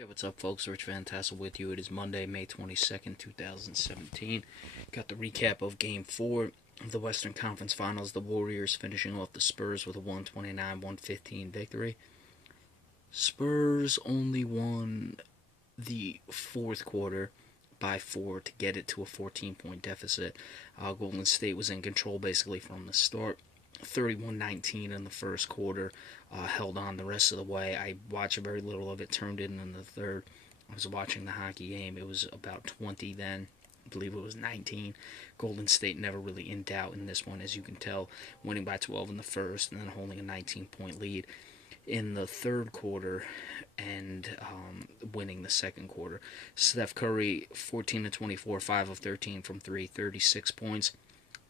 Yeah, what's up, folks? Rich Van Tassel with you. It is Monday, May 22nd, 2017. Got the recap of Game 4 of the Western Conference Finals. The Warriors finishing off the Spurs with a 129-115 victory. Spurs only won the fourth quarter by 4 to get it to a 14-point deficit. Golden State was in control basically from the start. 31-19 in the first quarter, held on the rest of the way. I watched very little of it, turned in the third. I was watching the hockey game. It was about 20 then. I believe it was 19. Golden State never really in doubt in this one, as you can tell, winning by 12 in the first and then holding a 19-point lead in the third quarter and winning the second quarter. Steph Curry, 14 to 24, 5 of 13 from 3, 36 points.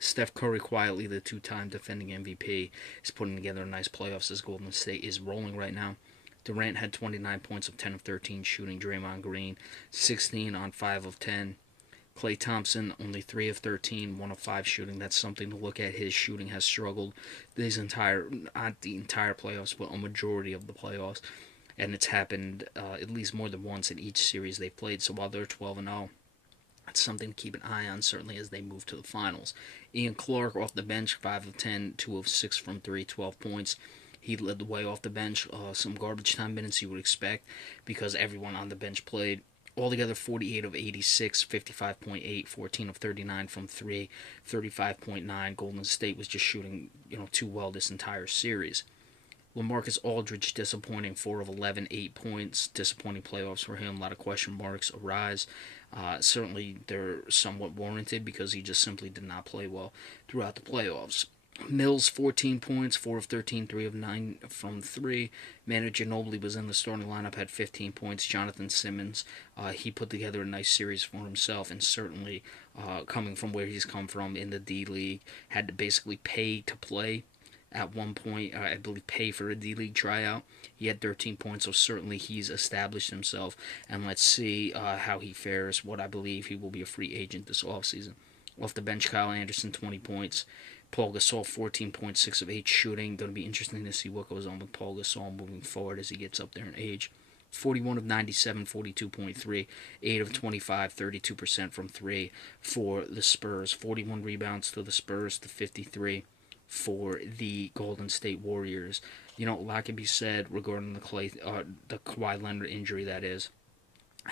Steph Curry, quietly the two-time defending MVP, is putting together a nice playoffs as Golden State is rolling right now. Durant had 29 points of 10 of 13 shooting. Draymond Green, 16 on 5 of 10. Klay Thompson, only 3 of 13, 1 of 5 shooting. That's something to look at. His shooting has struggled not the entire playoffs, but a majority of the playoffs. And it's happened at least more than once in each series they've played. So while they're 12-0, that's something to keep an eye on, certainly as they move to the finals. Ian Clark off the bench, 5 of 10, 2 of 6 from 3, 12 points. He led the way off the bench. Some garbage time minutes you would expect because everyone on the bench played. Altogether, 48 of 86, 55.8, 14 of 39 from 3, 35.9. Golden State was just shooting, too well this entire series. LaMarcus Aldridge, disappointing, 4 of 11, 8 points. Disappointing playoffs for him. A lot of question marks arise. Certainly, they're somewhat warranted because he just simply did not play well throughout the playoffs. Mills, 14 points, 4 of 13, 3 of 9 from 3. Manu Ginobili was in the starting lineup, had 15 points. Jonathan Simmons, he put together a nice series for himself, and certainly coming from where he's come from in the D-League, had to basically pay to play at one point, I believe, pay for a D-League tryout. He had 13 points, so certainly he's established himself. And let's see how he fares. What I believe he will be a free agent this offseason. Off the bench, Kyle Anderson, 20 points. Paul Gasol, 14.6 of 8 shooting. Going to be interesting to see what goes on with Paul Gasol moving forward as he gets up there in age. 41 of 97, 42.3, 8 of 25, 32% from 3 for the Spurs. 41 rebounds to the Spurs to 53 for the Golden State Warriors. A lot can be said regarding the Kawhi Leonard injury, that is,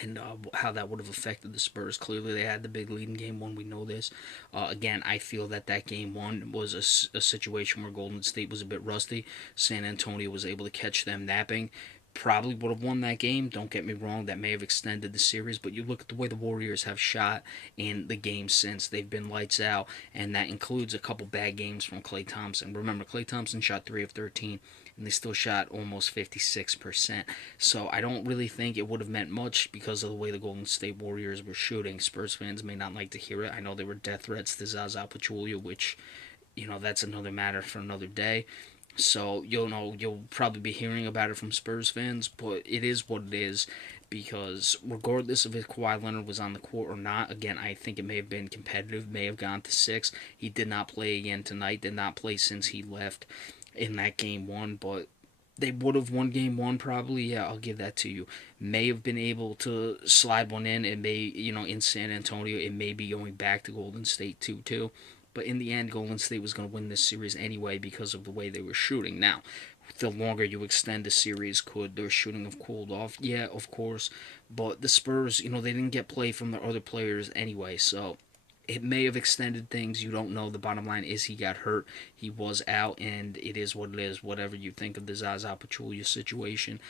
and how that would have affected the Spurs. Clearly, they had the big lead in Game 1. We know this. Again, I feel that Game 1 was a situation where Golden State was a bit rusty. San Antonio was able to catch them napping. Probably would have won that game. Don't get me wrong, that may have extended the series, but you look at the way the Warriors have shot in the game since. They've been lights out, and that includes a couple bad games from Klay Thompson. Remember, Klay Thompson shot 3 of 13, and they still shot almost 56%. So I don't really think it would have meant much because of the way the Golden State Warriors were shooting. Spurs fans may not like to hear it. I know they were death threats to Zaza Pachulia, which, that's another matter for another day. So you'll probably be hearing about it from Spurs fans, but it is what it is because regardless of if Kawhi Leonard was on the court or not, again, I think it may have been competitive, may have gone to 6. He did not play again tonight, did not play since he left in that Game 1, but they would have won Game 1 probably. Yeah, I'll give that to you. May have been able to slide one in. It may, in San Antonio, it may be going back to Golden State 2-2. But in the end, Golden State was going to win this series anyway because of the way they were shooting. Now, the longer you extend the series, could their shooting have cooled off? Yeah, of course. But the Spurs, they didn't get play from their other players anyway. So it may have extended things. You don't know. The bottom line is he got hurt. He was out, and it is what it is. Whatever you think of the Zaza Pachulia situation,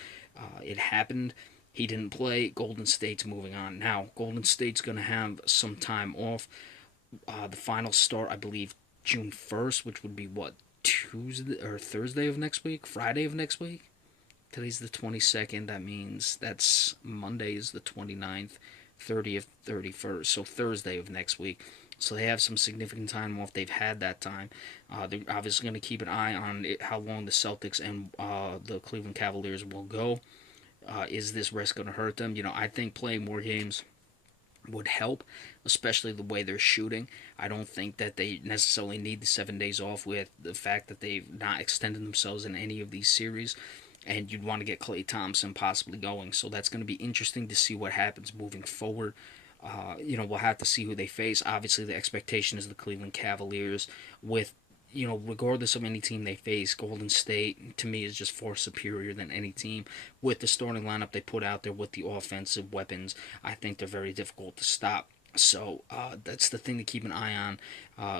it happened. He didn't play. Golden State's moving on. Now, Golden State's going to have some time off. The finals start, I believe, June 1st, which would be what, Tuesday or Thursday of next week? Friday of next week? Today's the 22nd. That means that's Monday is the 29th, 30th, 31st. So Thursday of next week. So they have some significant time off. They've had that time. They're obviously going to keep an eye on how long the Celtics and the Cleveland Cavaliers will go. Is this rest going to hurt them? I think playing more games would help, especially the way they're shooting. I don't think that they necessarily need the 7 days off with the fact that they've not extended themselves in any of these series. and you'd want to get Klay Thompson possibly going. So that's going to be interesting to see what happens moving forward. We'll have to see who they face. Obviously, the expectation is the Cleveland Cavaliers. With regardless of any team they face, Golden State to me is just far superior than any team. With the starting lineup they put out there, with the offensive weapons, I think they're very difficult to stop. So that's the thing to keep an eye on.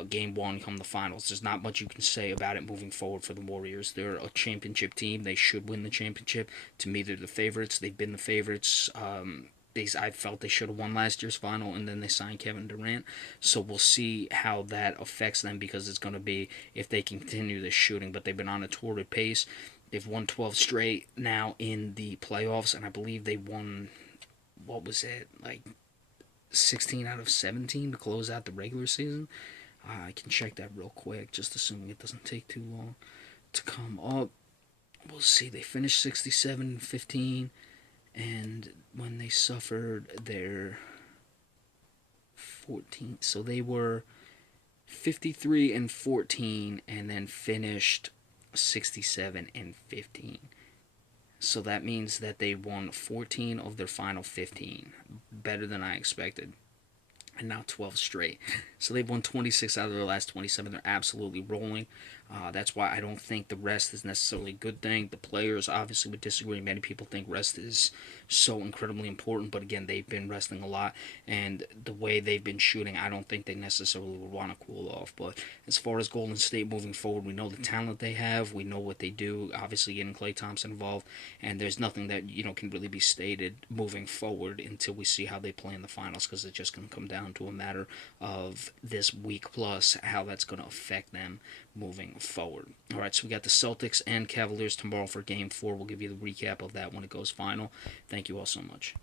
Game one, come the finals. There's not much you can say about it moving forward for the Warriors. They're a championship team. They should win the championship. To me, they're the favorites. They've been the favorites. I felt they should have won last year's final, and then they signed Kevin Durant. So we'll see how that affects them, because it's going to be if they can continue this shooting. But they've been on a torrid pace. They've won 12 straight now in the playoffs, and I believe they won, what was it, like 16 out of 17 to close out the regular season. I can check that real quick, just assuming it doesn't take too long to come up. We'll see. They finished 67-15. And when they suffered their 14, so they were 53-14, and then finished 67-15. So that means that they won 14 of their final 15, better than I expected. And now 12 straight. So they've won 26 out of their last 27. They're absolutely rolling. That's why I don't think the rest is necessarily a good thing. The players obviously would disagree. Many people think rest is so incredibly important, but again, they've been resting a lot, and the way they've been shooting, I don't think they necessarily would want to cool off. But as far as Golden State moving forward, we know the talent they have, we know what they do. Obviously, getting Klay Thompson involved, and there's nothing that can really be stated moving forward until we see how they play in the finals, because it's just going to come down to a matter of this week plus how that's going to affect them moving forward. All right, so we got the Celtics and Cavaliers tomorrow for Game 4. We'll give you the recap of that when it goes final. Thank you all so much.